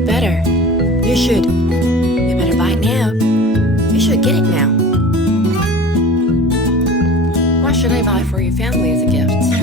it better. You should. You better buy it now. You should get it now. What should I buy for your family as a gift?